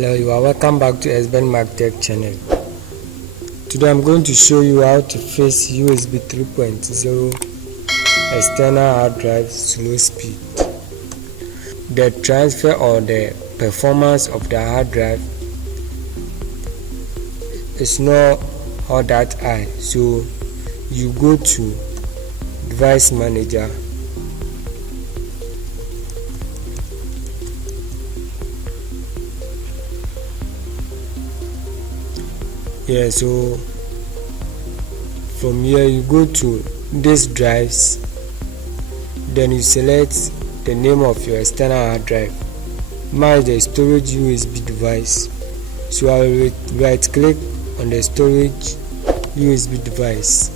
Hello, you are welcome back to Essbenmark Tech channel. Today I'm going to show you how to fix USB 3.0 external hard drive slow speed. The transfer or the performance of the hard drive is not all that high, so you go to device manager, so from here you go to this drives, then you select the name of your external hard drive. Mine is the storage USB device, so I will right click on the storage USB device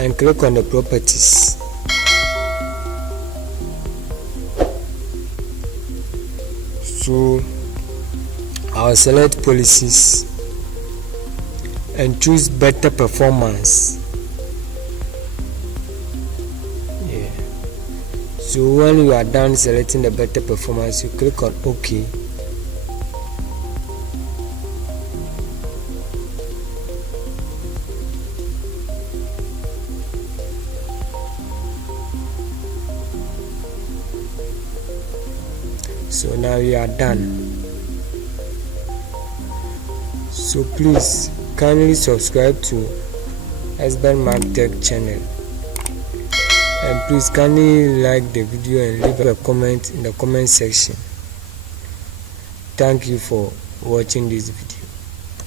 and click on the properties. So I'll select policies and choose better performance. So when you are done selecting the better performance, you click on OK. So now you are done. So please kindly subscribe to Essbenmark Tech channel, and please kindly like the video and leave a comment in the comment section. Thank you for watching this video.